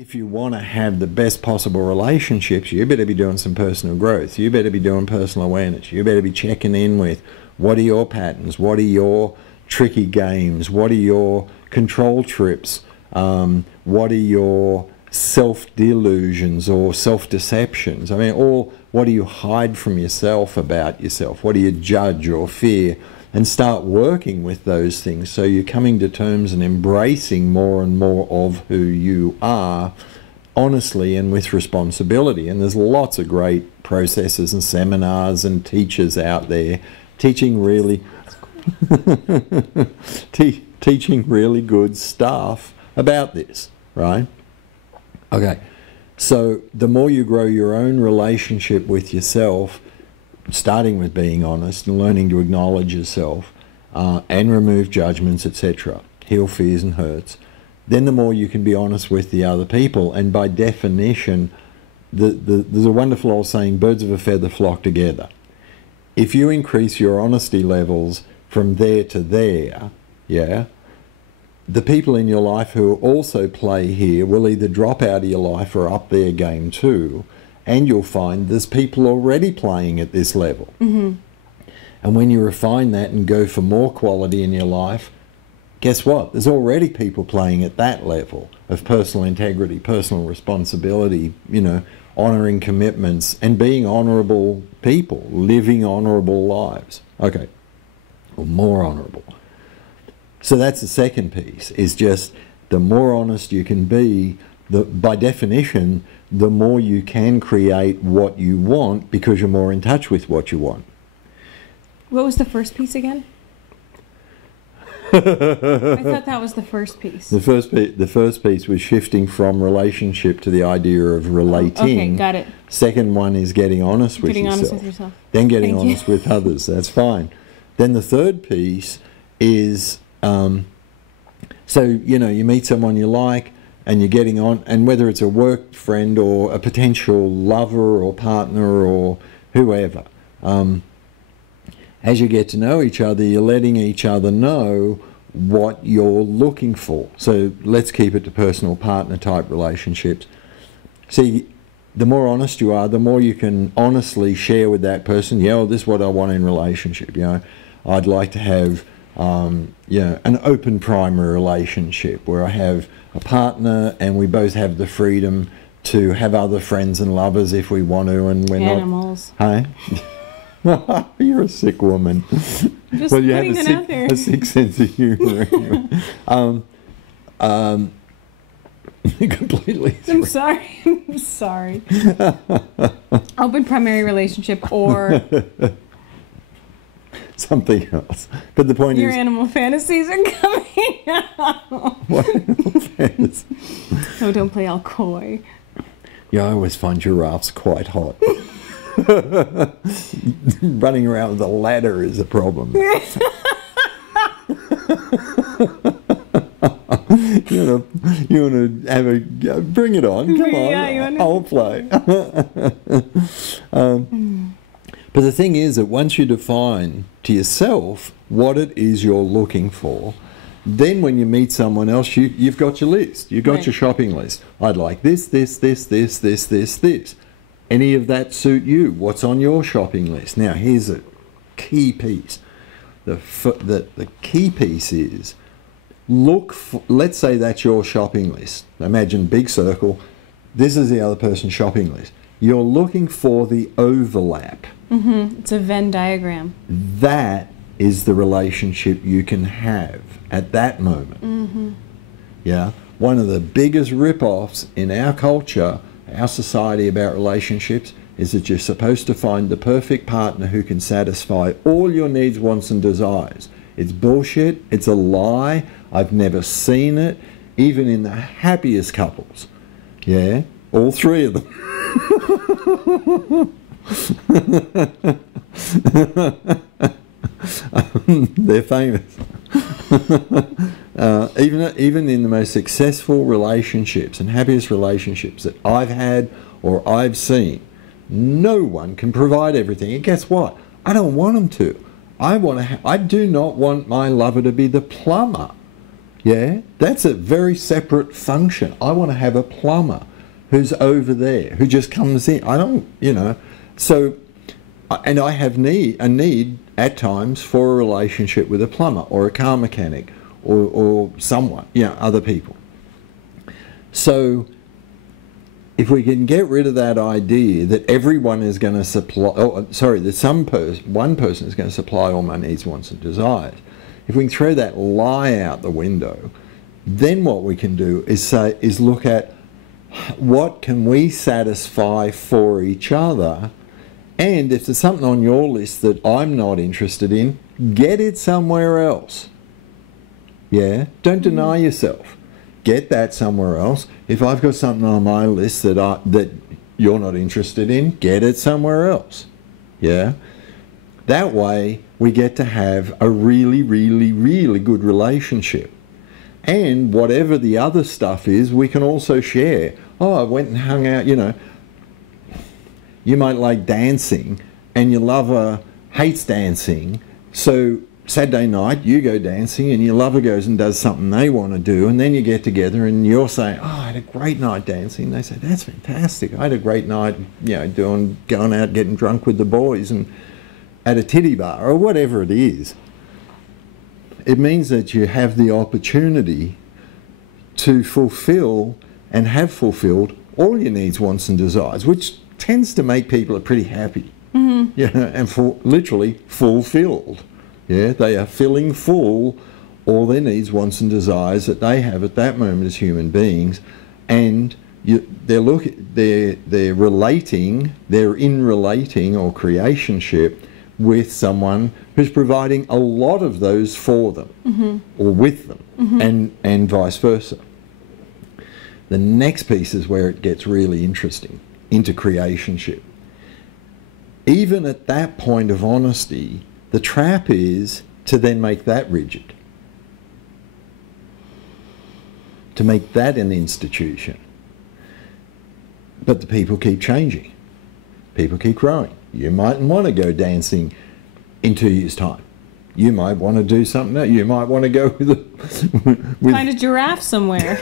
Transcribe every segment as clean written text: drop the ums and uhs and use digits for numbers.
If you want to have the best possible relationships, you better be doing some personal growth. You better be doing personal awareness. You better be checking in with what are your patterns, what are your tricky games, what are your control trips, what are your self-delusions or self-deceptions. I mean, what do you hide from yourself about yourself? What do you judge or fear? And start working with those things so you're coming to terms and embracing more and more of who you are honestly and with responsibility. And there's lots of great processes and seminars and teachers out there teaching really teaching really good stuff about this, right? Okay, so the more you grow your own relationship with yourself, starting with being honest and learning to acknowledge yourself and remove judgments, etc., heal fears and hurts, then the more you can be honest with the other people. And by definition, there's a wonderful old saying, birds of a feather flock together. If you increase your honesty levels from there to there, yeah, the people in your life who also play here will either drop out of your life or up their game too. And you'll find there's people already playing at this level. Mm-hmm. And when you refine that and go for more quality in your life, guess what? There's already people playing at that level of personal integrity, personal responsibility, you know, honouring commitments and being honourable people, living honourable lives. Okay, or more honourable. So that's the second piece, is just the more honest you can be, by definition, the more you can create what you want because you're more in touch with what you want. What was the first piece again? I thought that was the first piece. The first piece was shifting from relationship to the idea of relating. Okay, got it. Second one is getting honest with yourself. Getting honest with yourself. Then getting honest with others. That's fine. Then the third piece is, so, you know, you meet someone you like, and you're getting on, and whether it's a work friend or a potential lover or partner or whoever, as you get to know each other, you're letting each other know what you're looking for. So let's keep it to personal partner type relationships. See, the more honest you are, the more you can honestly share with that person, yeah, well, this is what I want in relationship. You know, I'd like to have, you know, an open primary relationship where I have a partner and we both have the freedom to have other friends and lovers if we want to, and we're animals. Not... Hey? You're a sick woman. Just well, you have a sick sense of humour. Completely. I'm sorry. I'm sorry. Open primary relationship or... something else. But the point is... Your animal fantasies are coming out. What animal fantasies? Oh, don't play all coy. Yeah, I always find giraffes quite hot. Running around with a ladder is a problem. You want to have a... Bring it on. Come on. Yeah, I'll play. But the thing is that once you define to yourself what it is you're looking for, then when you meet someone else, you've got your list. You've got your shopping list. I'd like this, this, this, this, this, this, this. Any of that suit you? What's on your shopping list? Now, here's a key piece. The key piece is, look for, let's say that's your shopping list. Imagine big circle. This is the other person's shopping list. You're looking for the overlap. Mm-hmm. It's a Venn diagram. That is the relationship you can have at that moment. Mm-hmm. Yeah. One of the biggest rip-offs in our culture, our society about relationships, is that you're supposed to find the perfect partner who can satisfy all your needs, wants, and desires. It's bullshit. It's a lie. I've never seen it, even in the happiest couples. Yeah. All three of them. They're famous. Even in the most successful relationships and happiest relationships that I've had or I've seen, no one can provide everything. And guess what? I don't want them to. I do not want my lover to be the plumber. Yeah, that's a very separate function. I want to have a plumber who's over there, who just comes in. I don't, you know, so, and I have a need at times for a relationship with a plumber or a car mechanic or someone, you know, other people. So if we can get rid of that idea that everyone is going to supply, that one person is going to supply all my needs, wants and desires, if we can throw that lie out the window, then what we can do is look at what can we satisfy for each other, and if there's something on your list that I'm not interested in, get it somewhere else. Yeah? Don't deny yourself. Get that somewhere else. If I've got something on my list that you're not interested in, get it somewhere else. Yeah? That way, we get to have a really, really, really good relationship. And whatever the other stuff is, we can also share. Oh, I went and hung out, you know. You might like dancing, and your lover hates dancing. So Saturday night, you go dancing, and your lover goes and does something they want to do, and then you get together, and you're saying, oh, I had a great night dancing. They say, that's fantastic. I had a great night, you know, going out, getting drunk with the boys, and at a titty bar, or whatever it is. It means that you have the opportunity to fulfill and have fulfilled all your needs, wants and desires, which tends to make people pretty happy. Mm-hmm. Yeah, and literally fulfilled. Yeah, they are filling full all their needs, wants and desires that they have at that moment as human beings, and they're in relating or creationship with someone who's providing a lot of those for them, mm-hmm. or with them, mm-hmm. and vice versa. The next piece is where it gets really interesting, into creationship. Even at that point of honesty, the trap is to then make that rigid, to make that an institution. But the people keep changing. People keep growing. You mightn't want to go dancing in 2 years' time. You might want to do something else. You might want to go find a giraffe somewhere.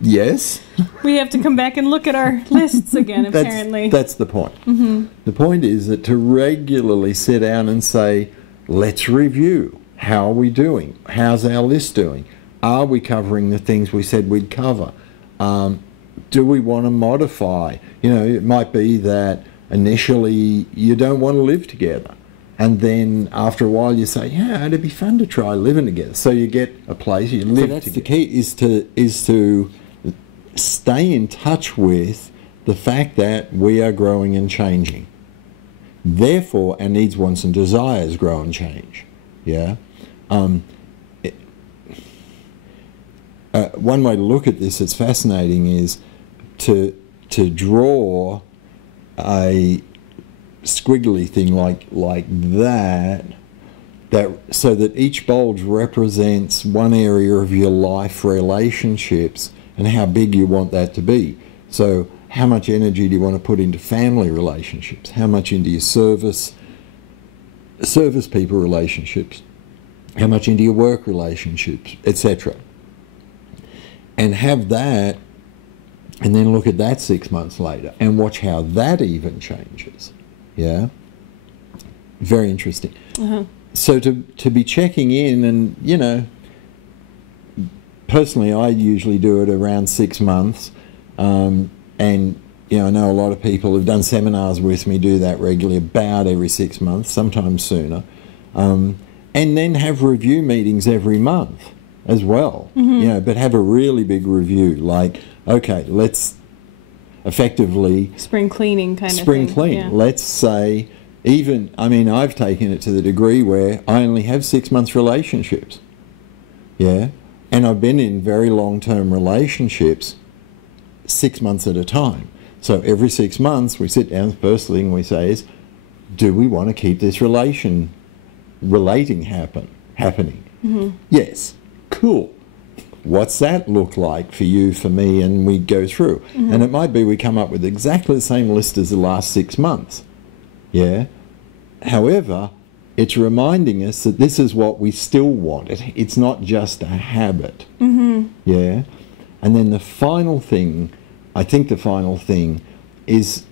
Yes. We have to come back and look at our lists again, apparently. That's the point. Mm-hmm. The point is that to regularly sit down and say, let's review. How are we doing? How's our list doing? Are we covering the things we said we'd cover? Do we want to modify? You know, it might be that initially you don't want to live together. And then after a while you say, yeah, it'd be fun to try living together. So you get a place, you live together. So that's the key, is to stay in touch with the fact that we are growing and changing. Therefore, our needs, wants and desires grow and change. Yeah? One way to look at this that's fascinating is to draw a squiggly thing like that, so that each bulge represents one area of your life relationships and how big you want that to be. So how much energy do you want to put into family relationships? How much into your service people relationships? How much into your work relationships, etc. And have that, and then look at that 6 months later and watch how that even changes. Yeah? Very interesting. Uh-huh. So to be checking in, and, you know, personally I usually do it around 6 months, and, you know, I know a lot of people who've done seminars with me do that regularly, about every 6 months, sometimes sooner, and then have review meetings every month as well, mm-hmm. you know, but have a really big review, like, okay, let's effectively... Spring cleaning kind of thing. Spring clean. Yeah. Let's say, even, I mean, I've taken it to the degree where I only have 6 months relationships. Yeah? And I've been in very long-term relationships 6 months at a time. So every 6 months we sit down, the first thing we say is, do we want to keep this relating happening? Mm-hmm. Yes. Cool. What's that look like for you, for me? And we go through. Mm-hmm. And it might be we come up with exactly the same list as the last 6 months. Yeah? However, it's reminding us that this is what we still want. It's not just a habit. Yeah. And then the final thing, I think the final thing is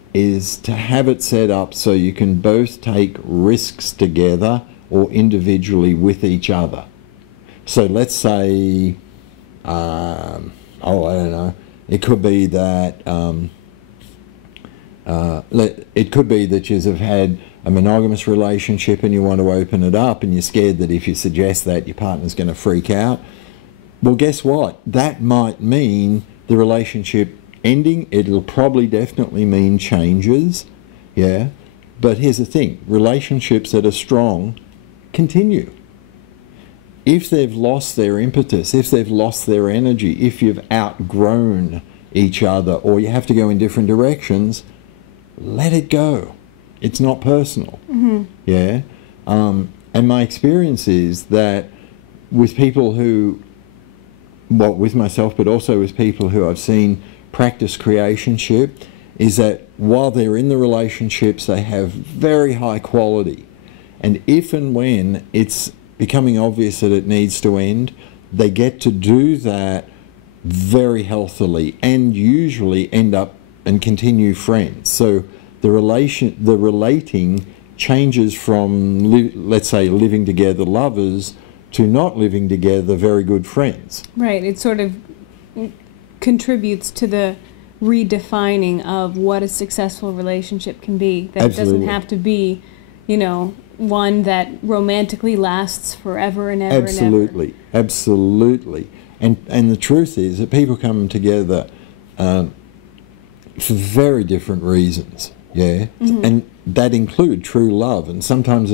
to have it set up so you can both take risks together or individually with each other. So let's say, I don't know, it could be that it could be that you have had a monogamous relationship and you want to open it up and you're scared that if you suggest that your partner's going to freak out. Well, guess what? That might mean the relationship ending. It'll probably definitely mean changes, yeah? But here's the thing, relationships that are strong continue. If they've lost their impetus, if they've lost their energy, if you've outgrown each other or you have to go in different directions, let it go. It's not personal, yeah? And my experience is that with people who, well, with myself, but also with people who I've seen practice creationship, is that while they're in the relationships, they have very high quality. And if and when it's becoming obvious that it needs to end, they get to do that very healthily and usually end up and continue friends. So the relating changes from, let's say, living together lovers to not living together very good friends. Right. It sort of contributes to the redefining of what a successful relationship can be. That Absolutely. It doesn't have to be, you know, one that romantically lasts forever and ever Absolutely. and ever. Absolutely. And the truth is that people come together for very different reasons, yeah? And that include true love. And sometimes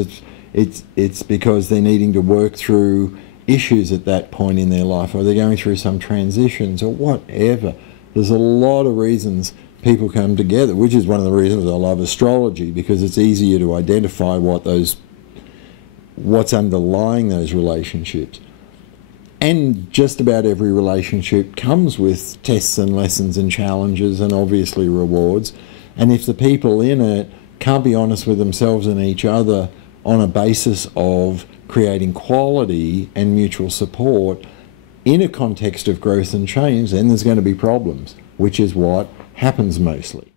it's because they're needing to work through issues at that point in their life, or they're going through some transitions or whatever. There's a lot of reasons people come together, which is one of the reasons I love astrology, because it's easier to identify what's underlying those relationships. And just about every relationship comes with tests and lessons and challenges and obviously rewards. And if the people in it can't be honest with themselves and each other on a basis of creating quality and mutual support in a context of growth and change, then there's going to be problems, which is what happens mostly.